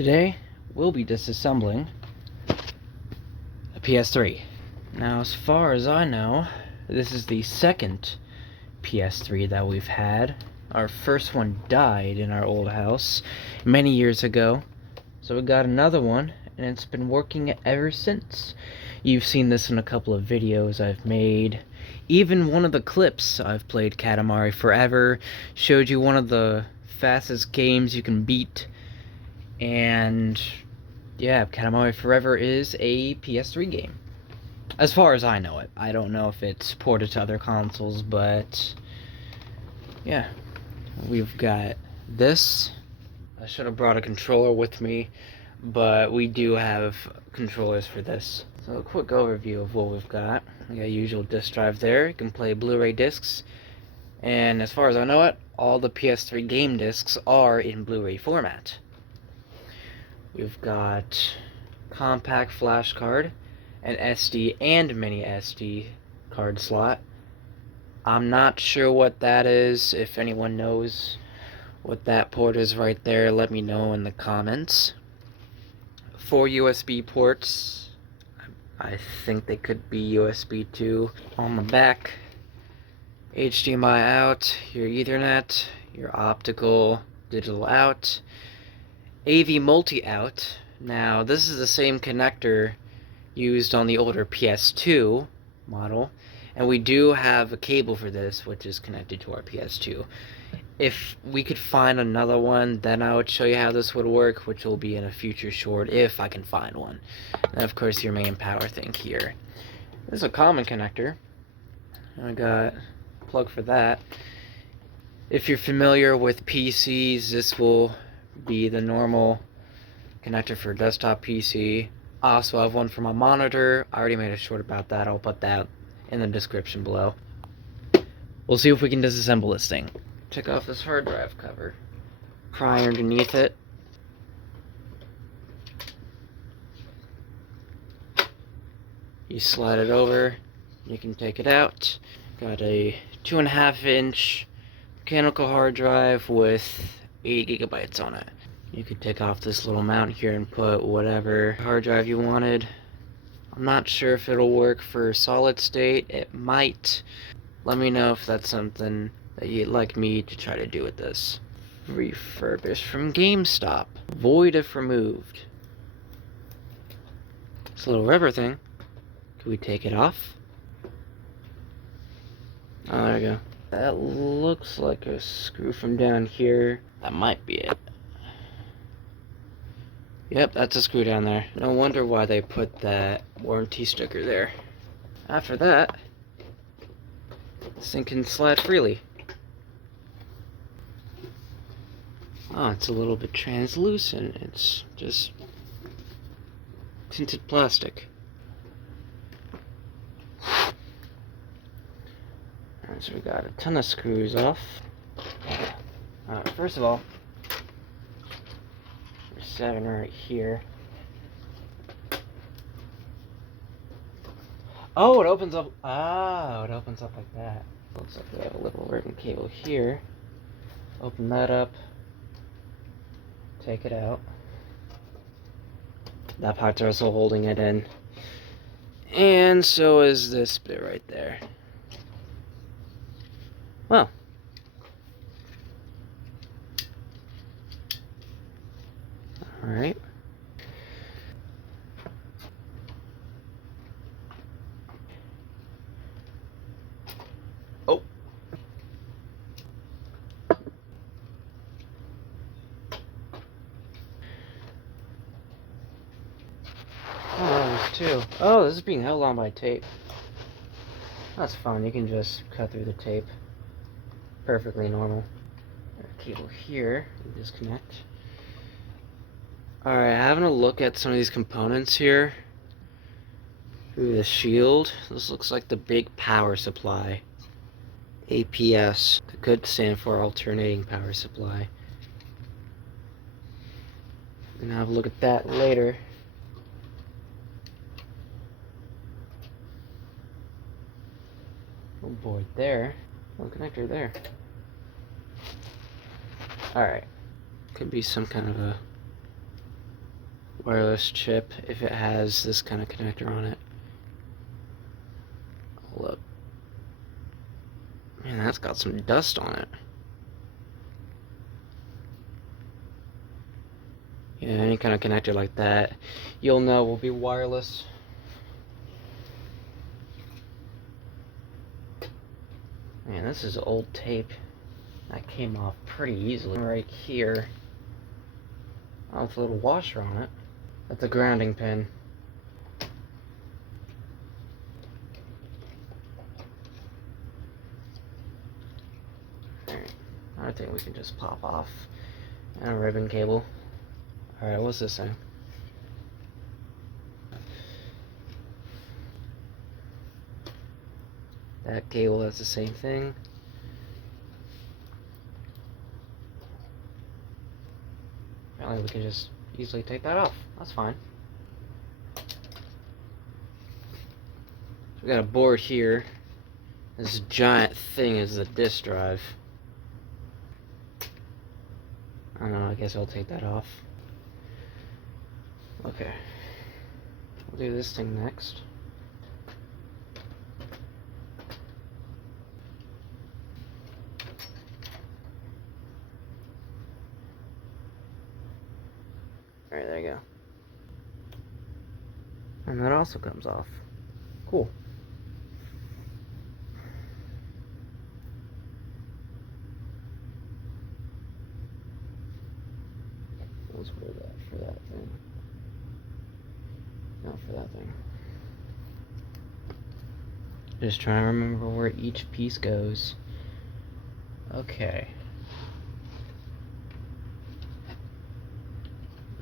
Today, we'll be disassembling a PS3. Now, as far as I know, this is the second PS3 that we've had. Our first one died in our old house many years ago, so we got another one, and it's been working ever since. You've seen this in a couple of videos I've made. Even one of the clips I've played, Katamari Forever, showed you one of the fastest games you can beat. And yeah, Katamari Forever is a PS3 game. As far as I know it. I don't know if it's ported to other consoles, but yeah. We've got this. I should have brought a controller with me, but we do have controllers for this. So a quick overview of what we've got. We got a usual disc drive there. You can play Blu-ray discs. And as far as I know it, all the PS3 game discs are in Blu-ray format. We've got compact flash card, an SD and mini SD card slot. I'm not sure what that is. If anyone knows what that port is right there, let me know in the comments. 4 USB ports. I think they could be USB 2. On the back, HDMI out, your Ethernet, your optical, digital out, AV multi out. Now this is the same connector used on the older PS2 model, and we do have a cable for this which is connected to our PS2. If we could find another one, then I would show you how this would work, which will be in a future short if I can find one. And of course your main power thing here. This is a common connector. I got a plug for that. If you're familiar with PCs, this will be the normal connector for desktop PC. I also have one for my monitor. I already made a short about that. I'll put that in the description below. We'll see if we can disassemble this thing. Check off this hard drive cover. Pry underneath it. You slide it over. You can take it out. Got a 2.5 inch mechanical hard drive with 8 gigabytes on it. You could take off this little mount here and put whatever hard drive you wanted. I'm not sure if it'll work for solid state. It might. Let me know if that's something that you'd like me to try to do with this. Refurbished from GameStop. Void if removed. This little rubber thing. Can we take it off? Oh, there we go. That looks like a screw from down here. That might be it. Yep, that's a screw down there. No wonder why they put that warranty sticker there. After that, this thing can slide freely. Oh, it's a little bit translucent. It's just tinted plastic. Alright, so we got a ton of screws off. First of all, there's 7 right here. Oh, it opens up. Oh, it opens up like that. Looks like we have a little ribbon cable here. Open that up. Take it out. That part's also holding it in. And so is this bit right there. Well. Alright. Oh. There's 2. Oh, this is being held on by tape. That's fine, you can just cut through the tape. Perfectly normal. A cable here, you disconnect. Alright, having a look at some of these components here. Through the shield, this looks like the big power supply. APS, that could stand for alternating power supply. And have a look at that later. Little board there. Little connector there. Alright. Could be some kind of a wireless chip if it has this kind of connector on it. Hold up. Man, that's got some dust on it. Yeah, any kind of connector like that, you'll know will be wireless. Man, this is old tape. That came off pretty easily. Right here, with a little washer on it. That's a grounding pin. Alright, I think we can just pop off. And a ribbon cable. Alright, what's this thing? That cable, that's the same thing. Apparently we can just easily take that off. That's fine. So we got a board here. This giant thing is the disk drive. I don't know, I guess I'll take that off. Okay. We'll do this thing next. Alright, there you go. And that also comes off. Cool. Let's put that for that thing. Not for that thing. Just trying to remember where each piece goes. Okay.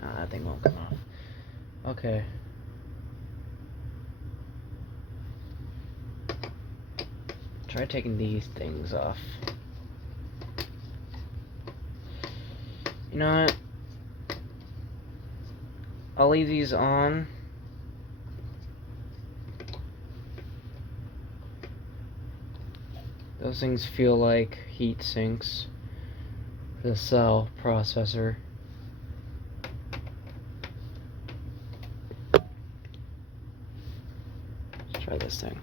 Nah, that thing won't come off. Okay. Try taking these things off. You know what? I'll leave these on. Those things feel like heat sinks for the cell processor. Let's try this thing.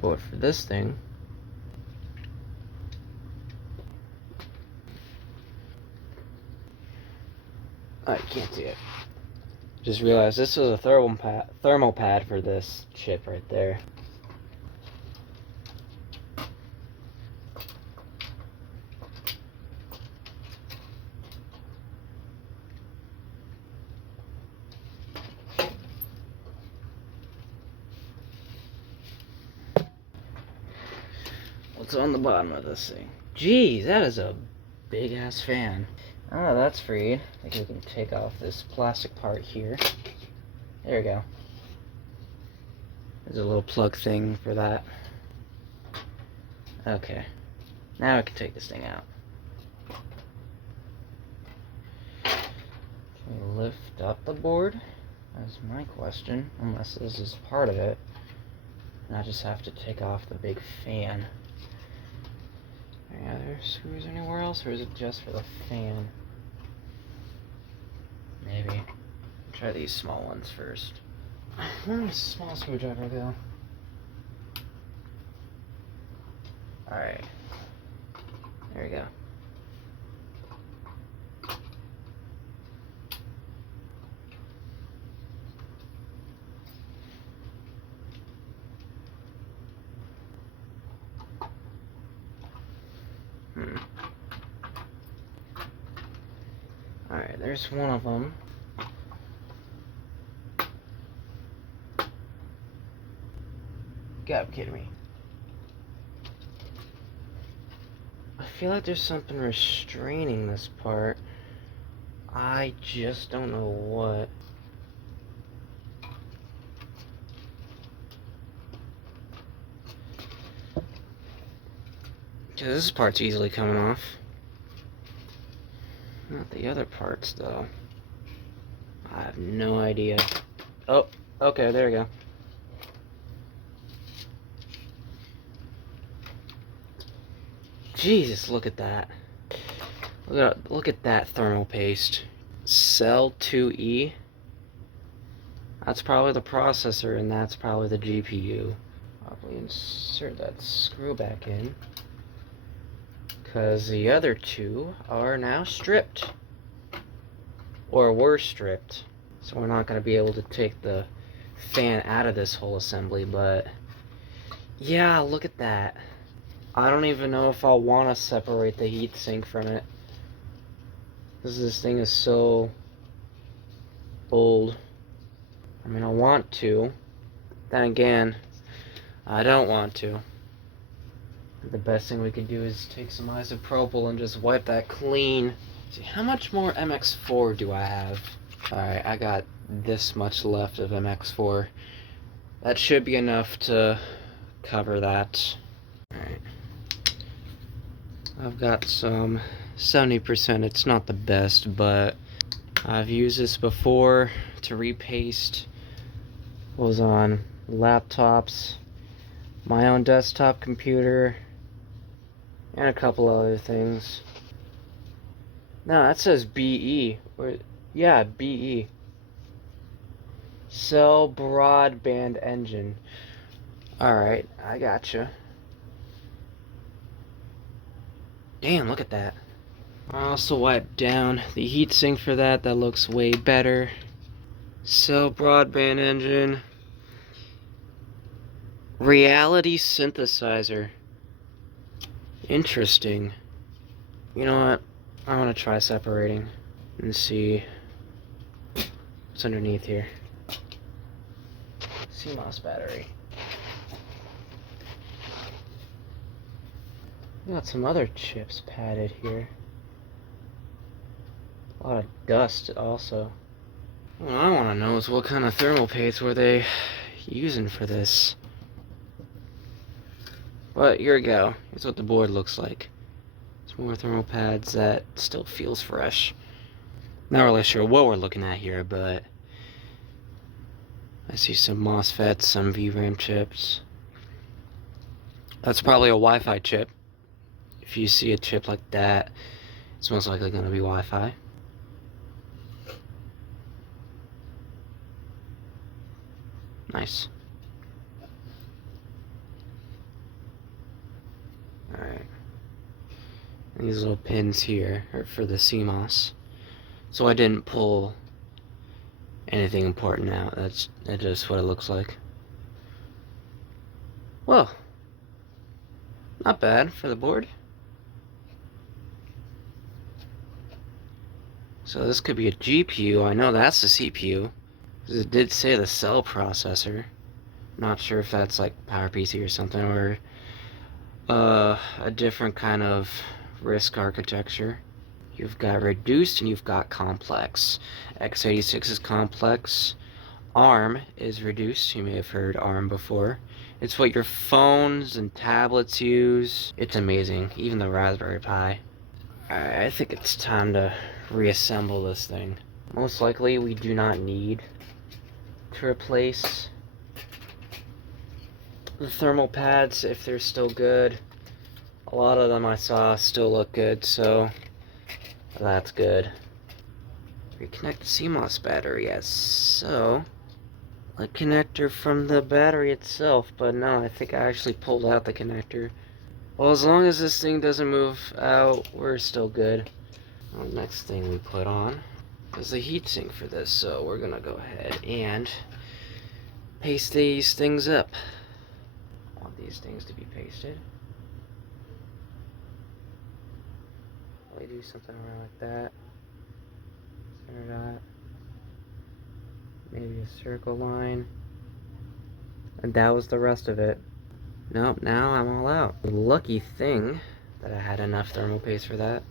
But for this thing, oh, you can't see it. Just realized this was a thermal pad for this chip right there. What's on the bottom of this thing? Geez, that is a big ass fan. Oh, that's freed. I think we can take off this plastic part here. There we go. There's a little plug thing for that. Okay. Now I can take this thing out. Can we lift up the board? That's my question. Unless this is part of it. And I just have to take off the big fan. Any other screws anywhere else, or is it just for the fan? Maybe. Try these small ones first. Where does the small screwdriver go? Alright. There we go. Alright, there's one of them. Gotta be kidding me. I feel like there's something restraining this part. I just don't know what. This part's easily coming off. Not the other parts, though. I have no idea. Oh, okay, there we go. Jesus, look at that. Look at that thermal paste. Cell 2E. That's probably the processor, and that's probably the GPU. Probably insert that screw back in, because the other two are now stripped. Or were stripped. So we're not going to be able to take the fan out of this whole assembly, but yeah, look at that. I don't even know if I'll want to separate the heatsink from it, because this thing is so old. I mean, I want to. Then again, I don't want to. The best thing we can do is take some isopropyl and just wipe that clean. See, how much more MX4 do I have? Alright, I got this much left of MX4. That should be enough to cover that. Alright. I've got some 70%. It's not the best, but I've used this before to repaste what was on laptops, my own desktop computer, and a couple other things. No, that says BE. Yeah, BE. Cell Broadband Engine. Alright, I gotcha. Damn, look at that. I also wiped down the heatsink for that. That looks way better. Cell Broadband Engine. Reality Synthesizer. Interesting. You know what? I want to try separating and see what's underneath here. CMOS battery. Got some other chips padded here. A lot of dust also. What I want to know is what kind of thermal paste were they using for this. But here we go. Here's what the board looks like. Some more thermal pads that still feels fresh. Not really sure what we're looking at here, but I see some MOSFETs, some VRAM chips. That's probably a Wi-Fi chip. If you see a chip like that, it's most likely going to be Wi-Fi. Nice. Alright. These little pins here are for the CMOS. So I didn't pull anything important out. That's just what it looks like. Well, not bad for the board. So this could be a GPU. I know that's the CPU, because it did say the cell processor. Not sure if that's like PowerPC or something, or a different kind of RISC architecture. You've got reduced and you've got complex. x86 is complex. ARM is reduced. You may have heard ARM before. It's what your phones and tablets use. It's amazing. Even the Raspberry Pi. Alright, I think it's time to reassemble this thing. Most likely we do not need to replace the thermal pads if they're still good. A lot of them I saw still look good, so that's good. Reconnect the CMOS battery as so. A connector from the battery itself, but no, I think I actually pulled out the connector. Well, as long as this thing doesn't move out, we're still good. Well, the next thing we put on is the heatsink for this, so we're gonna go ahead and paste these things up. I want these things to be pasted. Probably do something around like that. Center dot. Maybe a circle line. And that was the rest of it. Nope, now I'm all out. The lucky thing that I had enough thermal paste for that.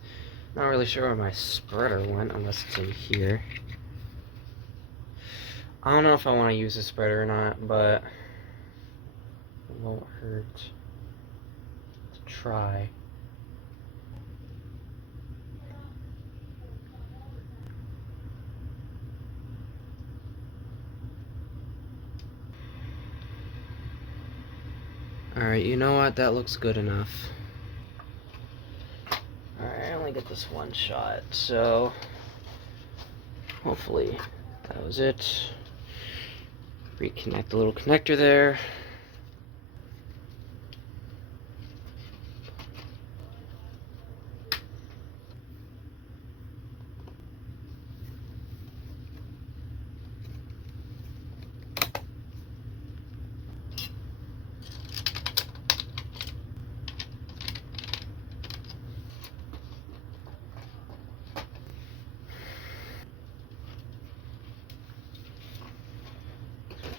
Not really sure where my spreader went, unless it's in here. I don't know if I want to use a spreader or not, but it won't hurt to try. Alright, you know what? That looks good enough. Alright, I only only get this one shot, so hopefully that was it. Reconnect the little connector there.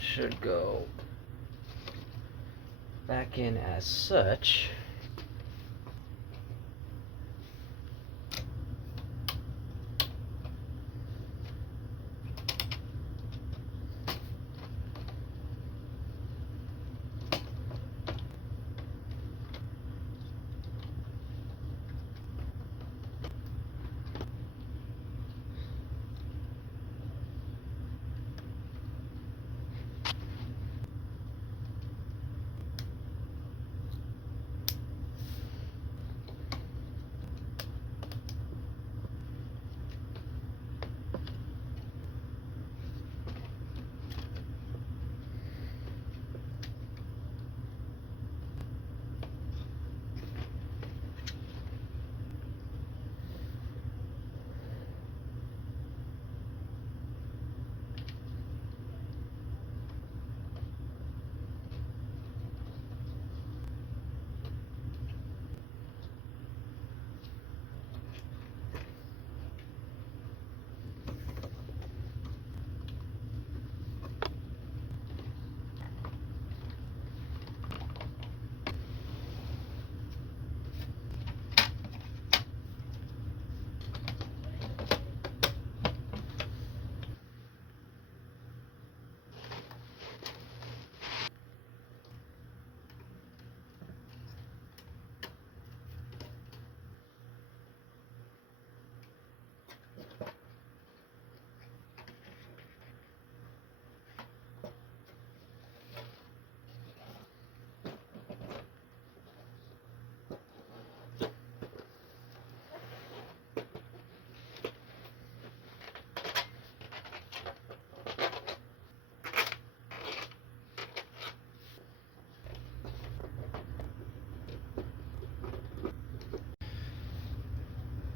Should go back in as such.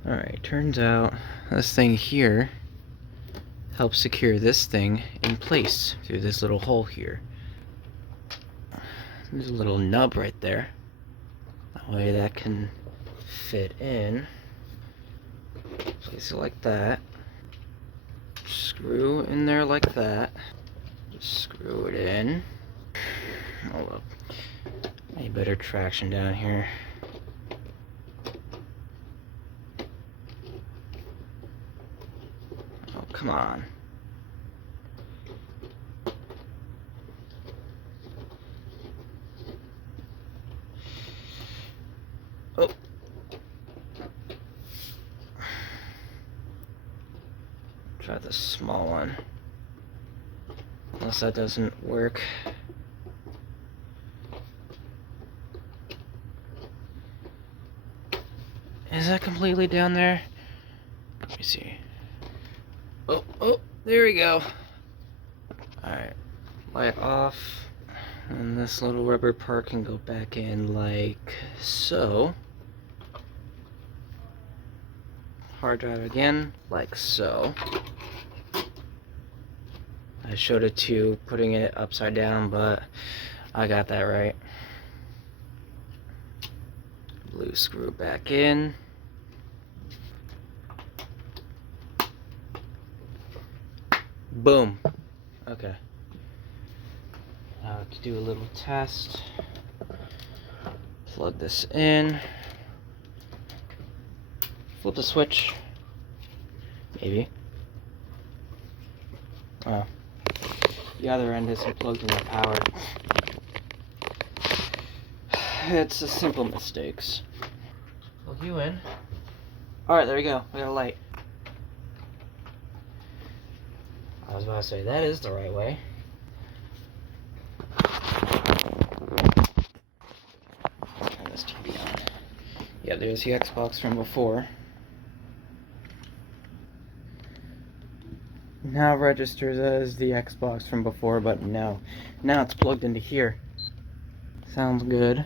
Alright, turns out this thing here helps secure this thing in place through this little hole here. There's a little nub right there. That way that can fit in. Place it like that. Screw in there like that. Just screw it in. Oh look. Any better traction down here. Oh, come on. Oh. Try the small one. Unless that doesn't work. Is that completely down there? Let me see. Oh, there we go. Alright, light off. And this little rubber part can go back in like so. Hard drive again, like so. I showed it to you putting it upside down, but I got that right. Blue screw back in. Boom. Okay. Now to do a little test. Plug this in. Flip the switch. Maybe. Oh. The other end isn't plugged in the power. It's a simple mistakes. Plug you in. Alright, there we go. We got a light. I was about to say, that is the right way. Turn this TV on. Yeah, there's the Xbox from before. now registers as the Xbox from before, but no. Now it's plugged into here. Sounds good.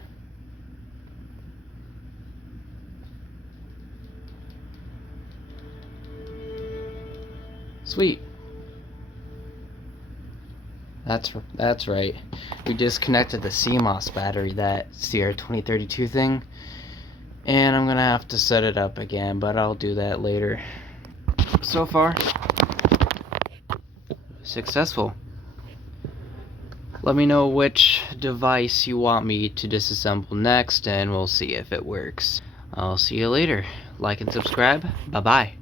Sweet. That's right. We disconnected the CMOS battery, that CR2032 thing, and I'm gonna have to set it up again, but I'll do that later. So far, successful. Let me know which device you want me to disassemble next, and we'll see if it works. I'll see you later. Like and subscribe. Bye-bye.